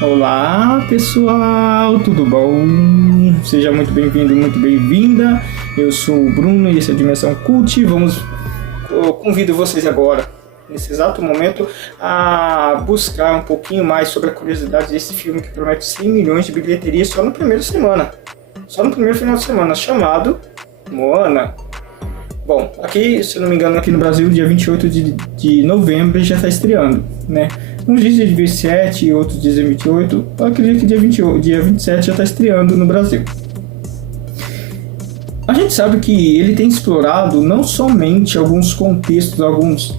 Olá pessoal, tudo bom? Seja muito bem-vindo, muito bem-vinda. Eu sou o Bruno e esse é a Dimensão Cult. Eu convido vocês agora, nesse exato momento, a buscar um pouquinho mais sobre a curiosidade desse filme que promete 100 milhões de bilheteria só no primeiro final de semana, chamado Moana. Bom, aqui, se eu não me engano, aqui no Brasil, dia 28 de novembro já está estreando, né? Uns dizem dia 27, outros dizem 28. Eu acredito que dia 27 já está estreando no Brasil. A gente sabe que ele tem explorado não somente alguns contextos, alguns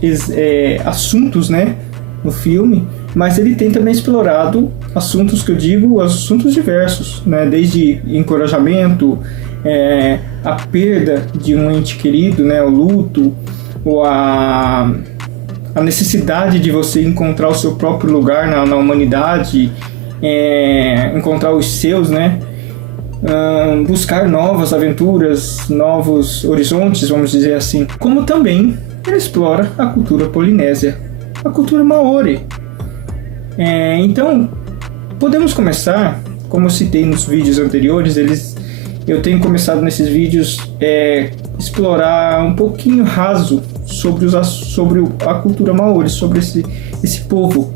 assuntos, né, no filme, mas ele tem também explorado assuntos que eu digo, assuntos diversos, né? Desde encorajamento, a perda de um ente querido, né, o luto, ou a necessidade de você encontrar o seu próprio lugar na humanidade, encontrar os seus, né, buscar novas aventuras, novos horizontes, vamos dizer assim. Como também ele explora a cultura polinésia, a cultura maori. Então, podemos começar, como eu citei nos vídeos anteriores, eu tenho começado nesses vídeos explorar um pouquinho raso sobre a cultura maori, sobre esse povo,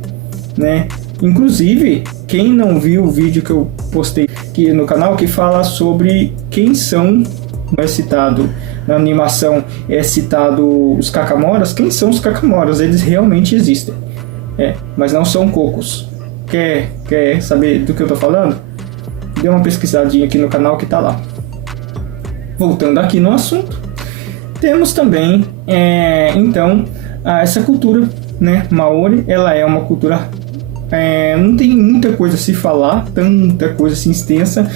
né? Inclusive, quem não viu o vídeo que eu postei aqui no canal, que fala sobre quem são, não é citado na animação, é citado os Cakamoras. Quem são os Cakamoras? Eles realmente existem, mas não são cocos. Quer saber do que eu tô falando? Dê uma pesquisadinha aqui no canal que tá lá. Voltando aqui no assunto, temos também então essa cultura, né, maori. Ela é uma cultura, não tem muita coisa a se falar, tanta coisa assim extensa,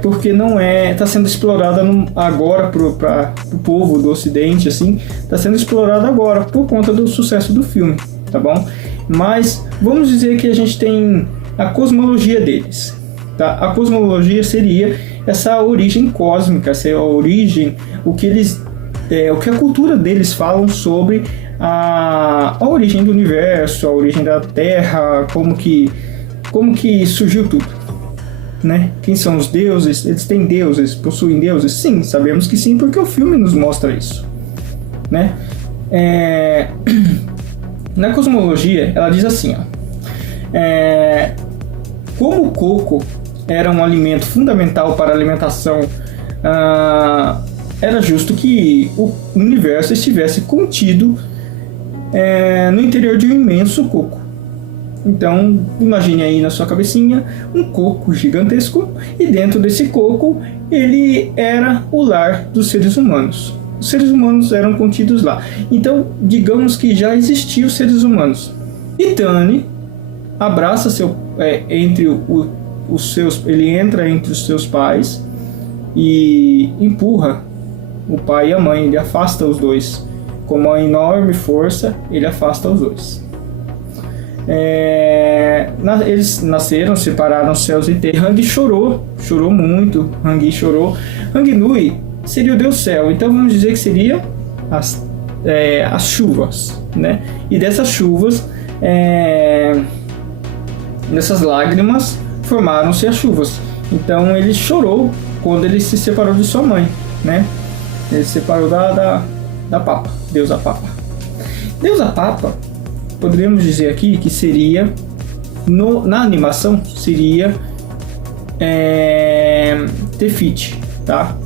porque não está sendo explorada agora para o povo do ocidente, assim, está sendo explorada agora por conta do sucesso do filme, tá bom? Mas vamos dizer que a gente tem a cosmologia deles. Tá? A cosmologia seria essa origem cósmica, essa origem, o que a cultura deles falam sobre a origem do universo, a origem da Terra, como que surgiu tudo, né? Quem são os deuses? Eles têm deuses? Possuem deuses? Sim, sabemos que sim, porque o filme nos mostra isso, né? Na cosmologia, ela diz assim, como o coco era um alimento fundamental para a alimentação, era justo que o universo estivesse contido no interior de um imenso coco. Então, imagine aí na sua cabecinha um coco gigantesco, e dentro desse coco ele era o lar dos seres humanos. Os seres humanos eram contidos lá. Então, digamos que já existiam os seres humanos. E Tani abraça ele entra entre os seus pais e empurra o pai e a mãe, ele afasta os dois. Com uma enorme força, ele afasta os dois. Eles nasceram, separaram céus e terra. Rangi chorou muito. Rangi chorou. Ranginui seria o deus céu, então vamos dizer que seria as chuvas, né? E dessas chuvas, dessas lágrimas, formaram-se as chuvas. Então ele chorou quando ele se separou de sua mãe, né? Ele se separou da Papa, deusa Papa. Deusa Papa, poderíamos dizer aqui que seria, na animação, seria Tefiti, tá?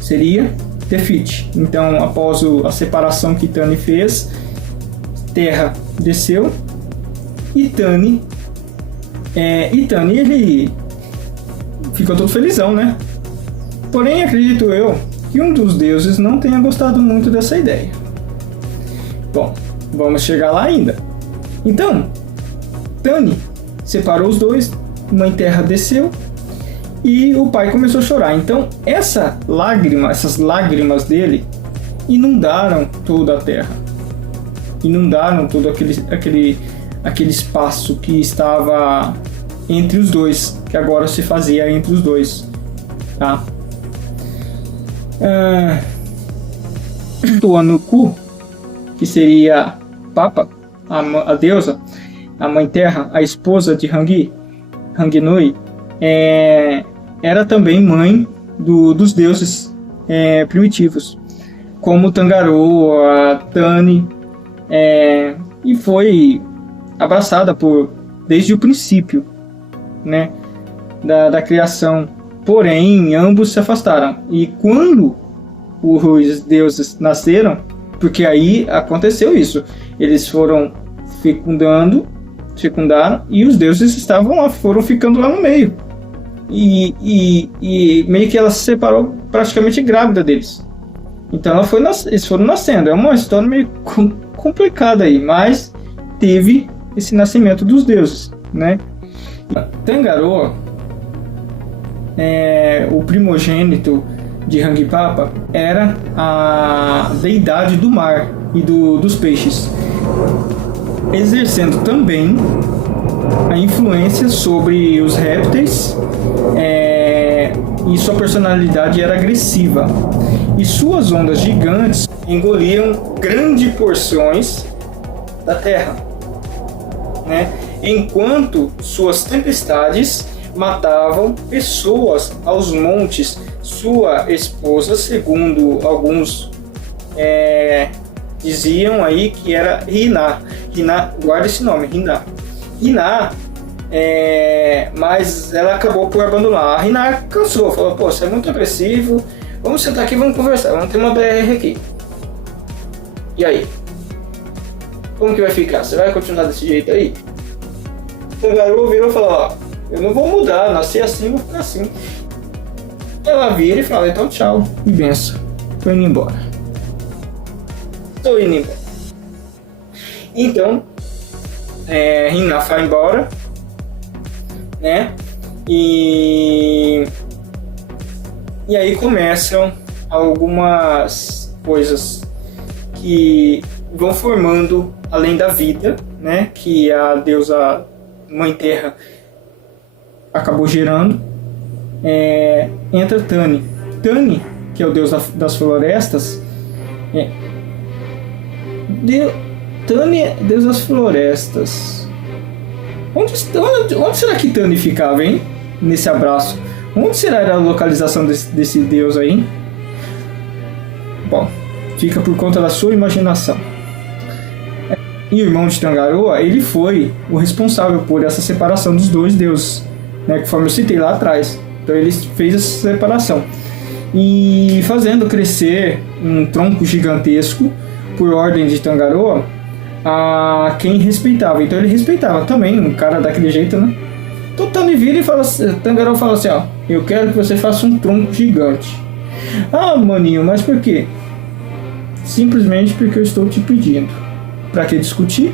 Seria Tefiti. Então, após a separação que Tani fez, Terra desceu e Tani ele ficou todo felizão, né? Porém, acredito eu que um dos deuses não tenha gostado muito dessa ideia. Bom, vamos chegar lá ainda. Então, Tani separou os dois, Mãe Terra desceu e o pai começou a chorar. Então, essas lágrimas dele inundaram toda a Terra. Inundaram todo aquele espaço que estava entre os dois, que agora se fazia entre os dois, tá? Tuanuku, que seria Papa, a deusa, a Mãe Terra, a esposa de Ranginui, era também mãe dos deuses primitivos, como Tangaroa, Tani, e foi abraçada desde o princípio, né, da criação. Porém, ambos se afastaram. E quando os deuses nasceram, porque aí aconteceu isso, eles foram fecundaram, e os deuses foram ficando lá no meio. E meio que ela se separou praticamente grávida deles. Então eles foram nascendo. É uma história meio complicada aí, mas teve esse nascimento dos deuses, né? Tangaroa, o primogênito de Rangipapa, era a deidade do mar e dos peixes, exercendo também a influência sobre os répteis, e sua personalidade era agressiva, e suas ondas gigantes engoliam grandes porções da terra, né? Enquanto suas tempestades matavam pessoas aos montes. Sua esposa, segundo alguns diziam aí, que era Riná, guarda esse nome, Riná, mas ela acabou por abandonar. A Riná cansou, falou: pô, você é muito agressivo, vamos sentar aqui, vamos conversar, vamos ter uma BR aqui. E aí? Como que vai ficar? Você vai continuar desse jeito aí? O garoto virou e falou: ó, eu não vou mudar, nasci assim, vou ficar assim. Ela vira e fala: então tchau e benção, tô indo embora. Tô indo embora. Então, Riná vai embora, né? E aí começam algumas coisas que vão formando além da vida, né? Que a deusa Mãe Terra acabou gerando. Entra Tani, que é o deus das florestas. Tani é deus das florestas. Onde será que Tani ficava, hein? Nesse abraço. Onde será a localização desse deus aí? Bom, fica por conta da sua imaginação. E o irmão de Tangaroa, ele foi o responsável por essa separação dos dois deuses, né? Conforme eu citei lá atrás. Então ele fez essa separação. E fazendo crescer um tronco gigantesco, por ordem de Tangaroa, a quem respeitava. Então ele respeitava também um cara daquele jeito, né? Então Tani vira e fala, Tangaroa fala assim: ó, eu quero que você faça um tronco gigante. Ah, maninho, mas por quê? Simplesmente porque eu estou te pedindo. Pra que discutir?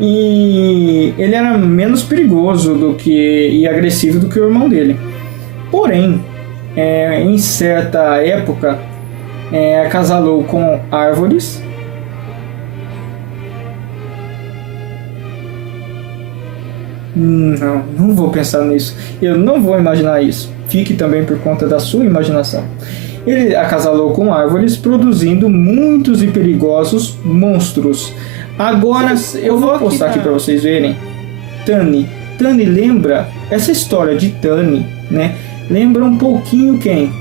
E ele era menos perigoso e agressivo do que o irmão dele. Porém, em certa época, acasalou com árvores. Não vou pensar nisso. Eu não vou imaginar isso. Fique também por conta da sua imaginação. Ele acasalou com árvores, produzindo muitos e perigosos monstros. Agora eu vou postar aqui para vocês verem. Tani lembra, essa história de Tani, né? Lembra um pouquinho quem?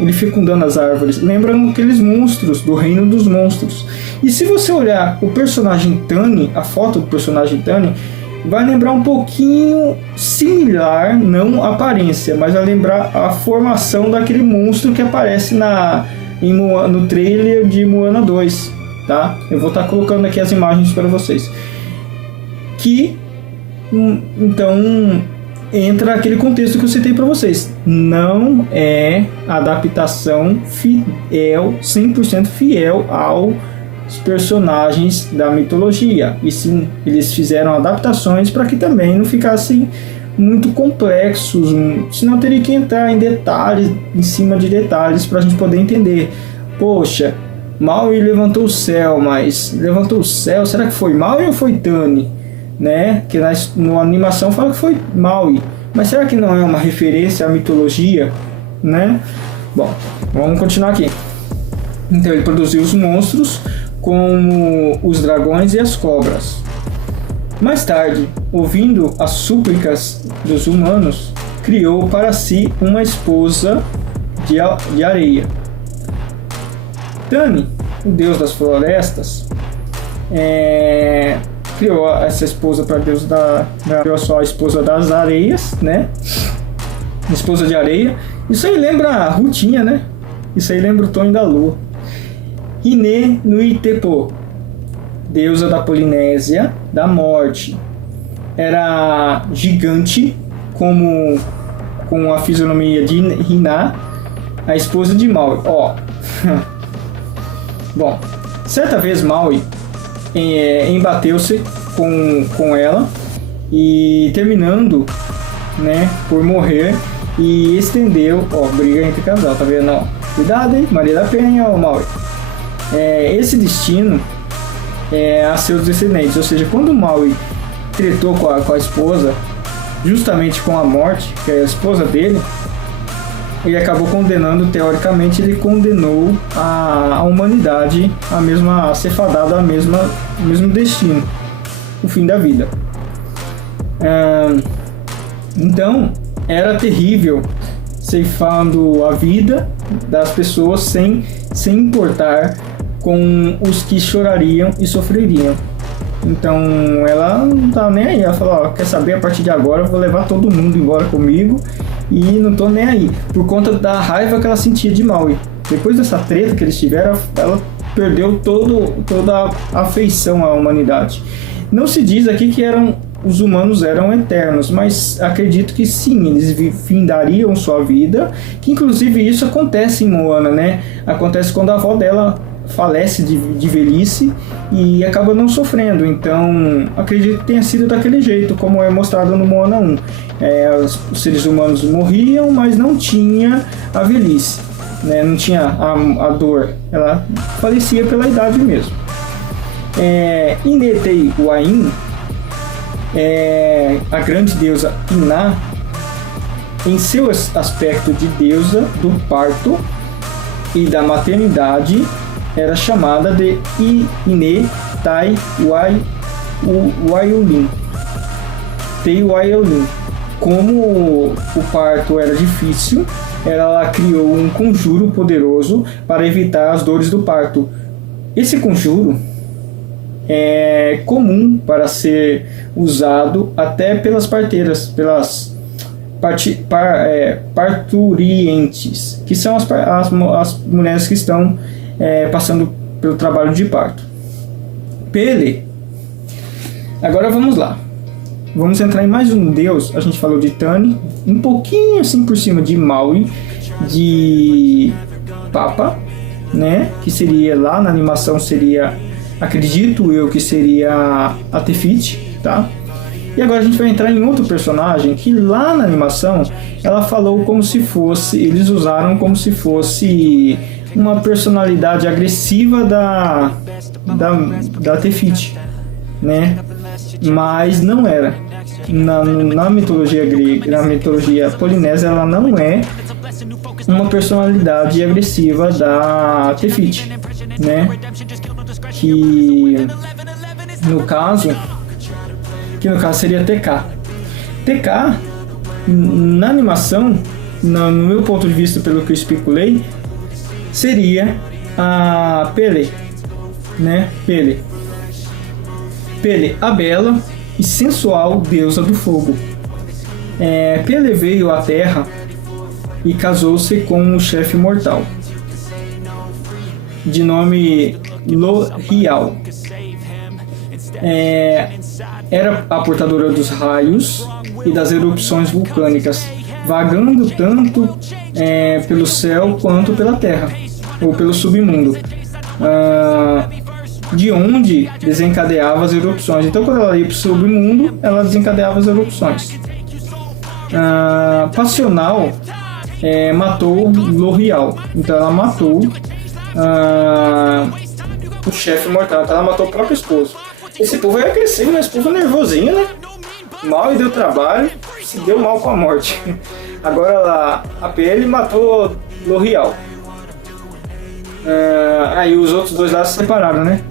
Ele fecundando as árvores. Lembram aqueles monstros do reino dos monstros. E se você olhar o personagem Tani, a foto do personagem Tani, vai lembrar um pouquinho similar, não a aparência, mas vai lembrar a formação daquele monstro que aparece no trailer de Moana 2, tá? Eu vou estar colocando aqui as imagens para vocês. Então entra aquele contexto que eu citei para vocês. Não é adaptação fiel, 100% fiel aos personagens da mitologia, e sim, eles fizeram adaptações para que também não ficassem muito complexos, senão teria que entrar em detalhes, em cima de detalhes, para a gente poder entender. Poxa, Maui levantou o céu, mas levantou o céu, será que foi Maui ou foi Tani? Né? Que na animação fala que foi Maui, mas será que não é uma referência à mitologia, né? Bom, vamos continuar aqui. Então ele produziu os monstros, como os dragões e as cobras. Mais tarde, ouvindo as súplicas dos humanos, criou para si uma esposa de areia. Tani, o deus das florestas, criou essa esposa para Deus criou só a esposa das areias, né? Esposa de areia. Isso aí lembra a Rutinha, né? Isso aí lembra o Tonho da Lua. Ine Nui Tepo, deusa da Polinésia, da morte. Era gigante, com a fisionomia de Hina, a esposa de Maui. Bom, certa vez Maui embateu-se com ela e terminando, né, por morrer, e estendeu, briga entre casal, tá vendo? Cuidado, hein? Maria da Penha, Maui. Esse destino a seus descendentes, ou seja, quando Maui tretou com a esposa, justamente com a morte, que é a esposa dele, ele acabou condenando, teoricamente, ele condenou a humanidade a ser fadada ao mesmo destino, o fim da vida. Então, era terrível ceifando a vida das pessoas sem importar com os que chorariam e sofreriam. Então ela não tá nem aí, ela falou, quer saber, a partir de agora eu vou levar todo mundo embora comigo e não tô nem aí, por conta da raiva que ela sentia de Maui. Depois dessa treta que eles tiveram, ela perdeu toda a afeição à humanidade. Não se diz aqui que os humanos eram eternos, mas acredito que sim, eles findariam sua vida, que inclusive isso acontece em Moana, né? Acontece quando a avó dela falece de velhice e acaba não sofrendo. Então acredito que tenha sido daquele jeito, como é mostrado no Moana 1. Os seres humanos morriam, mas não tinha a velhice, né? Não tinha a dor, ela falecia pela idade mesmo. Inetei Wain, a grande deusa Iná, em seu aspecto de deusa do parto e da maternidade, era chamada de Ine Tai Waiolin. Como o parto era difícil, ela criou um conjuro poderoso para evitar as dores do parto. Esse conjuro é comum para ser usado até pelas parteiras, pelas parturientes, que são as mulheres que estão passando pelo trabalho de parto. Pele. Agora vamos lá. Vamos entrar em mais um deus. A gente falou de Tani, um pouquinho assim por cima de Maui, de Papa, né? Que seria lá na animação, acredito eu que seria a Tefiti, tá? E agora a gente vai entrar em outro personagem que lá na animação ela falou como se fosse, eles usaram como se fosse uma personalidade agressiva da Tefiti, né? Mas não era. Na mitologia grega, na mitologia polinésia, ela não é uma personalidade agressiva da Tefiti, né? Que no caso seria TK. TK, na animação, no meu ponto de vista, pelo que eu especulei, seria a Pele, né? Pele, a bela e sensual deusa do fogo. Pele veio à Terra e casou-se com o chefe mortal, de nome Lohial. Era a portadora dos raios e das erupções vulcânicas, vagando tanto pelo céu quanto pela terra, ou pelo submundo, de onde desencadeava as erupções. Então, quando ela ia para o submundo, ela desencadeava as erupções. Passional matou Lohial, então ela matou o chefe mortal, então ela matou o próprio esposo. Esse povo é agressivo, né? Esse povo é nervosinho, né? Mal e deu trabalho, se deu mal com a morte. Agora a PL matou Lohial. Aí os outros dois lá se separaram, né?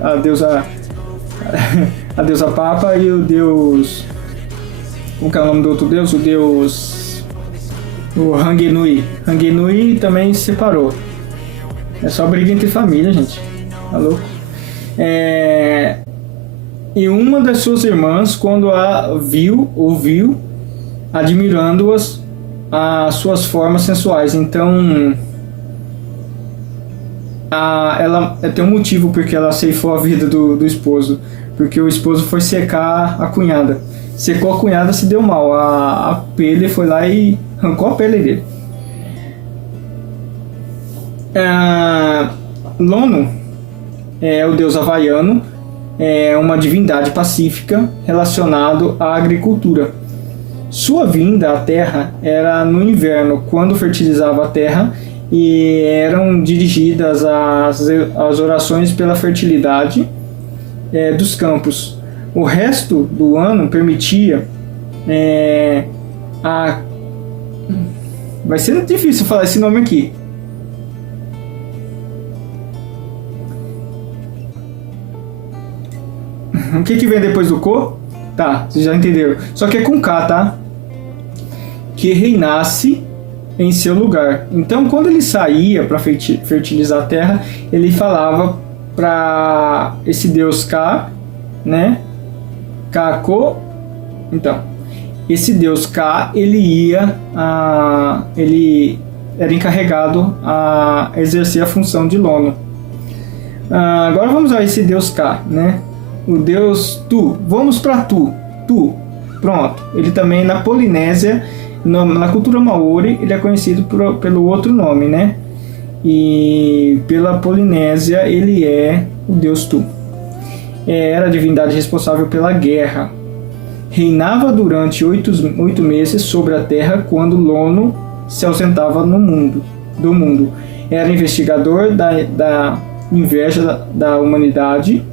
A deusa A deusa Papa e o deus... Como que é o nome do outro deus? O deus... O Rangenui. Rangenui também se separou. É só briga entre família, gente. Tá louco? E uma das suas irmãs, quando a ouviu, admirando as suas formas sensuais. Então, ela tem um motivo porque ela ceifou a vida do esposo. Porque o esposo foi secar a cunhada. Secou a cunhada, se deu mal. A Pele foi lá e arrancou a pele dele. Lono é o deus havaiano, é uma divindade pacífica relacionado à agricultura. Sua vinda à terra era no inverno, quando fertilizava a terra, e eram dirigidas as orações pela fertilidade dos campos. O resto do ano permitia vai ser difícil falar esse nome aqui. O que vem depois do Co? Tá, vocês já entenderam. Só que é com K, tá? Que reinasse em seu lugar. Então, quando ele saía para fertilizar a terra, ele falava para esse deus K, né? Kako. Então, esse deus K, ele era encarregado a exercer a função de Lono. Agora vamos a esse deus K, né? O deus Tu. Vamos para Tu. Pronto. Ele também na Polinésia, na cultura Maori, ele é conhecido pelo outro nome, né? E pela Polinésia ele é o deus Tu. Era a divindade responsável pela guerra. Reinava durante 8 meses sobre a terra quando Lono se ausentava do mundo. Era investigador da inveja da humanidade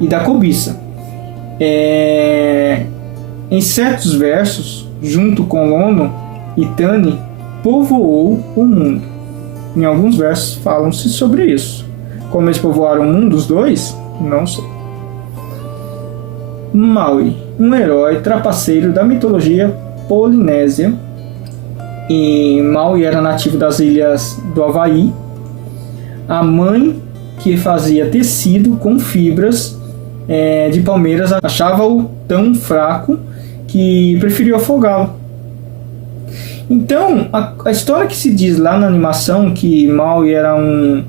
e da cobiça. Em certos versos, junto com Lono e Tani, povoou o mundo. Em alguns versos falam-se sobre isso. Como eles povoaram o mundo, os dois? Não sei. Maui, um herói trapaceiro da mitologia polinésia. E Maui era nativo das ilhas do Havaí. A mãe que fazia tecido com fibras de palmeiras achava-o tão fraco que preferiu afogá-lo. Então, a história que se diz lá na animação que Maui era um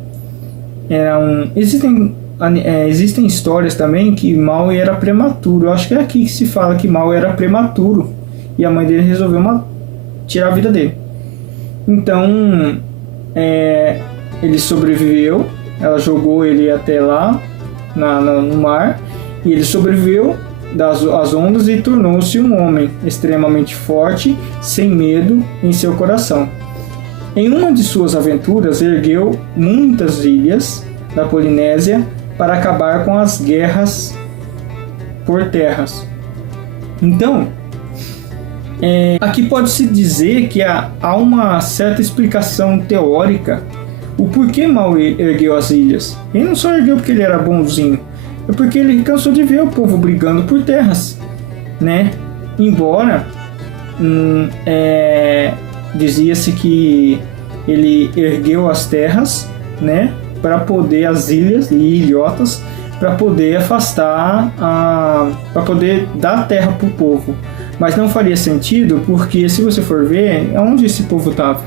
existem histórias também que Maui era prematuro. Eu acho que é aqui que se fala que Maui era prematuro e a mãe dele resolveu tirar a vida dele. Então, ele sobreviveu. Ela jogou ele até lá no mar e ele sobreviveu às ondas e tornou-se um homem extremamente forte, sem medo em seu coração. Em uma de suas aventuras, ergueu muitas ilhas da Polinésia para acabar com as guerras por terras. Então, aqui pode-se dizer que há uma certa explicação teórica o porquê Maui ergueu as ilhas. Ele não só ergueu porque ele era bonzinho, é porque ele cansou de ver o povo brigando por terras, né? Embora dizia-se que ele ergueu as terras, né, para poder as ilhas e ilhotas, para poder afastar, para poder dar terra para o povo. Mas não faria sentido, porque se você for ver, onde esse povo estava,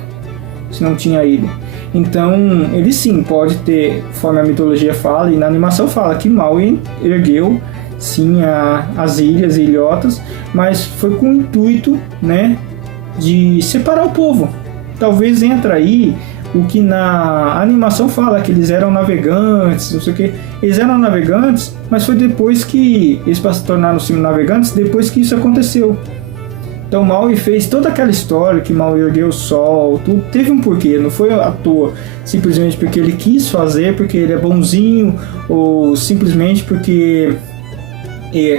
se não tinha ilha? Então, ele sim pode ter, conforme a mitologia fala, e na animação fala que Maui ergueu sim as ilhas e ilhotas, mas foi com o intuito, né, de separar o povo. Talvez entra aí o que na animação fala, que eles eram navegantes, não sei o que. Eles eram navegantes, mas foi depois que eles se tornaram navegantes, depois que isso aconteceu. Então Maui fez toda aquela história que Maui ergueu o sol, tudo teve um porquê, não foi à toa, simplesmente porque ele quis fazer, porque ele é bonzinho, ou simplesmente porque,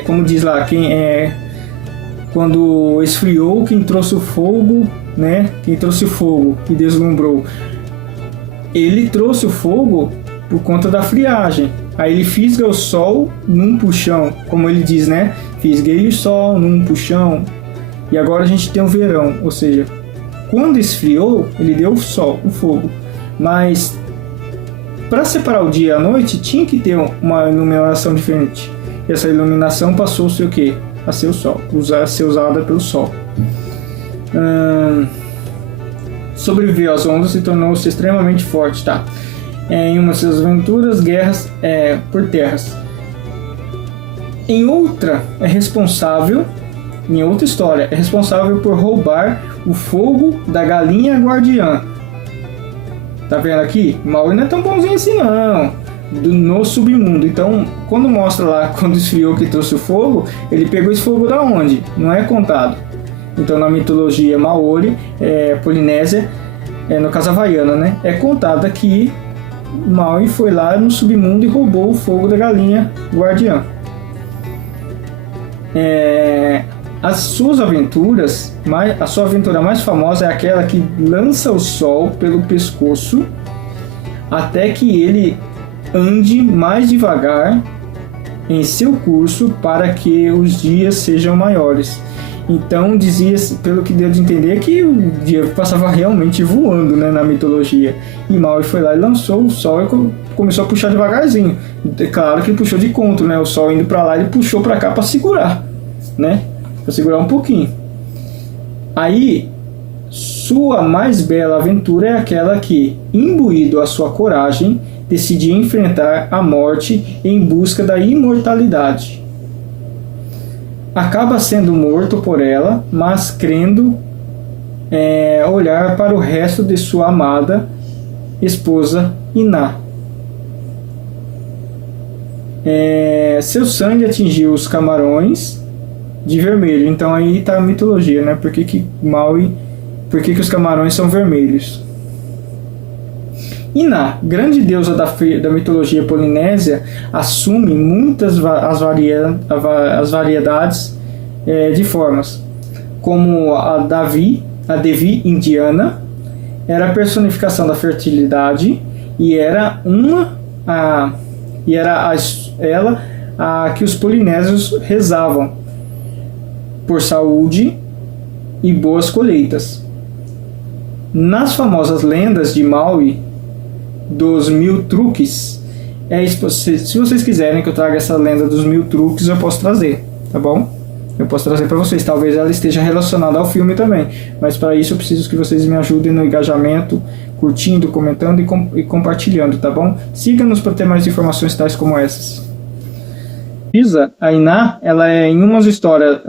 como diz lá, quando esfriou, quem trouxe o fogo, né? Quem trouxe o fogo e deslumbrou. Ele trouxe o fogo por conta da friagem, Aí ele fisga o sol num puxão, como ele diz, né? Fisguei o sol num puxão. E agora a gente tem o verão, ou seja, quando esfriou, ele deu o sol, o fogo. Mas para separar o dia e a noite, tinha que ter uma iluminação diferente. E essa iluminação passou a ser o quê? A ser o sol, a ser usada pelo sol. Sobreviveu às ondas e tornou-se extremamente forte, tá? Em uma de suas aventuras, guerras por terras. Em outra história, é responsável por roubar o fogo da galinha guardiã. Tá vendo aqui? Maui não é tão bonzinho assim não, no submundo. Então, quando mostra lá, quando esfriou que trouxe o fogo, ele pegou esse fogo da onde? Não é contado. Então, na mitologia maori, polinésia, no caso havaiana, né? É contado que Maui foi lá no submundo e roubou o fogo da galinha guardiã. A sua aventura mais famosa é aquela que lança o sol pelo pescoço até que ele ande mais devagar em seu curso para que os dias sejam maiores. Então dizia, pelo que deu de entender, que o dia passava realmente voando, né, na mitologia. E Maui foi lá e lançou o sol e começou a puxar devagarzinho. É claro que ele puxou de contra, né? O sol indo para lá, ele puxou para cá para segurar, né? Para segurar um pouquinho. Aí, sua mais bela aventura é aquela que, imbuído a sua coragem, decidia enfrentar a morte em busca da imortalidade. Acaba sendo morto por ela, mas crendo olhar para o resto de sua amada esposa Iná. Seu sangue atingiu os camarões de vermelho. Então aí está a mitologia, né? Por que os camarões são vermelhos? Iná, grande deusa da mitologia polinésia, assume muitas as variedades de formas, como a Devi indiana, era a personificação da fertilidade e era ela a que os polinésios rezavam por saúde e boas colheitas. Nas famosas lendas de Maui, dos 1000 truques, se vocês quiserem que eu traga essa lenda dos 1000 truques, eu posso trazer, tá bom? Eu posso trazer para vocês, talvez ela esteja relacionada ao filme também, mas para isso eu preciso que vocês me ajudem no engajamento, curtindo, comentando e compartilhando, tá bom? Siga-nos para ter mais informações tais como essas. A Iná, ela é em uma das histórias,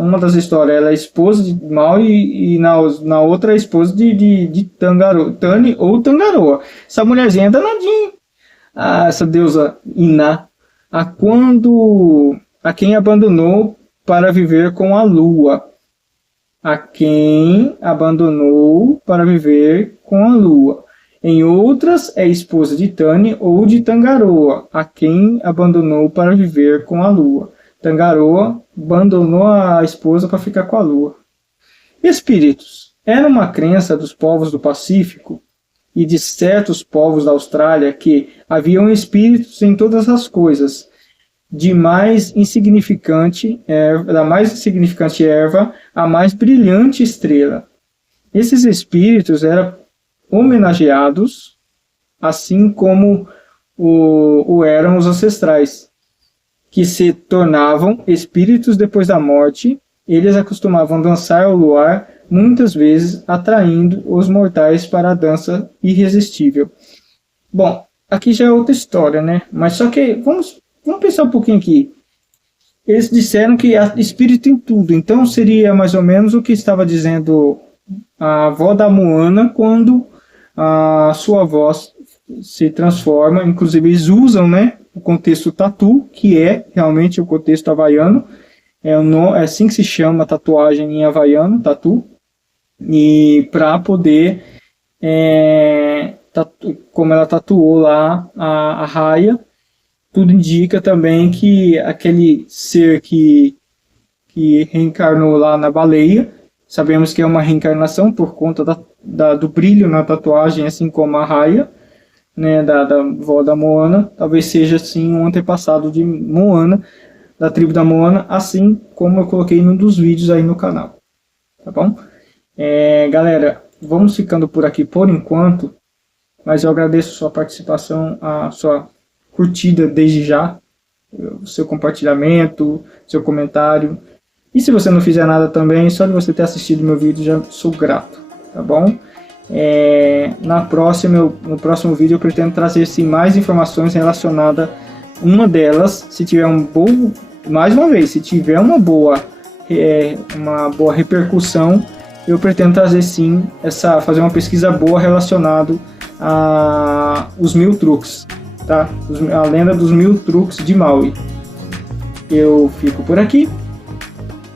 ela é esposa de Maui e na outra é esposa de Tani ou Tangaroa. Essa mulherzinha é danadinha. Essa deusa Iná, a quem abandonou para viver com a lua. A quem abandonou para viver com a lua. Em outras, é esposa de Tani ou de Tangaroa, a quem abandonou para viver com a lua. Tangaroa abandonou a esposa para ficar com a lua. Espíritos. Era uma crença dos povos do Pacífico e de certos povos da Austrália que haviam espíritos em todas as coisas, da mais insignificante erva à mais brilhante estrela. Esses espíritos eram homenageados, assim como eram os ancestrais, que se tornavam espíritos depois da morte. Eles acostumavam dançar ao luar, muitas vezes atraindo os mortais para a dança irresistível. Bom, aqui já é outra história, né? Mas só que vamos pensar um pouquinho aqui. Eles disseram que há espírito em tudo, então seria mais ou menos o que estava dizendo a avó da Moana quando a sua voz se transforma. Inclusive eles usam, né, o contexto tatu, que é realmente o contexto havaiano, é assim que se chama a tatuagem em havaiano, tatu, e para poder, como ela tatuou lá a raia, tudo indica também que aquele ser que reencarnou lá na baleia, sabemos que é uma reencarnação por conta do brilho na tatuagem, assim como a raia. né, da vó da Moana, talvez seja sim um antepassado de Moana, da tribo da Moana, assim como eu coloquei num dos vídeos aí no canal, tá bom? Galera, vamos ficando por aqui por enquanto, mas eu agradeço a sua participação, a sua curtida desde já, o seu compartilhamento, seu comentário, e se você não fizer nada também, só de você ter assistido meu vídeo já sou grato, tá bom? No próximo vídeo eu pretendo trazer sim, mais informações relacionadas. Uma delas, se tiver mais uma vez, se tiver uma boa repercussão, eu pretendo trazer sim, fazer uma pesquisa boa relacionada a os 1000 truques, tá? A lenda dos 1000 truques de Maui. Eu fico por aqui,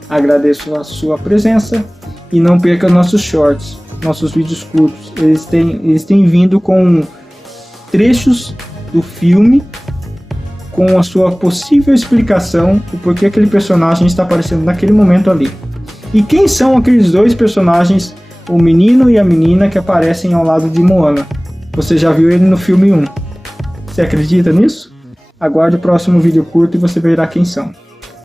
agradeço a sua presença e não perca nossos shorts, nossos vídeos curtos. Eles têm vindo com trechos do filme, com a sua possível explicação do porquê aquele personagem está aparecendo naquele momento ali. E quem são aqueles dois personagens, o menino e a menina, que aparecem ao lado de Moana? Você já viu ele no filme 1. Você acredita nisso? Aguarde o próximo vídeo curto e você verá quem são.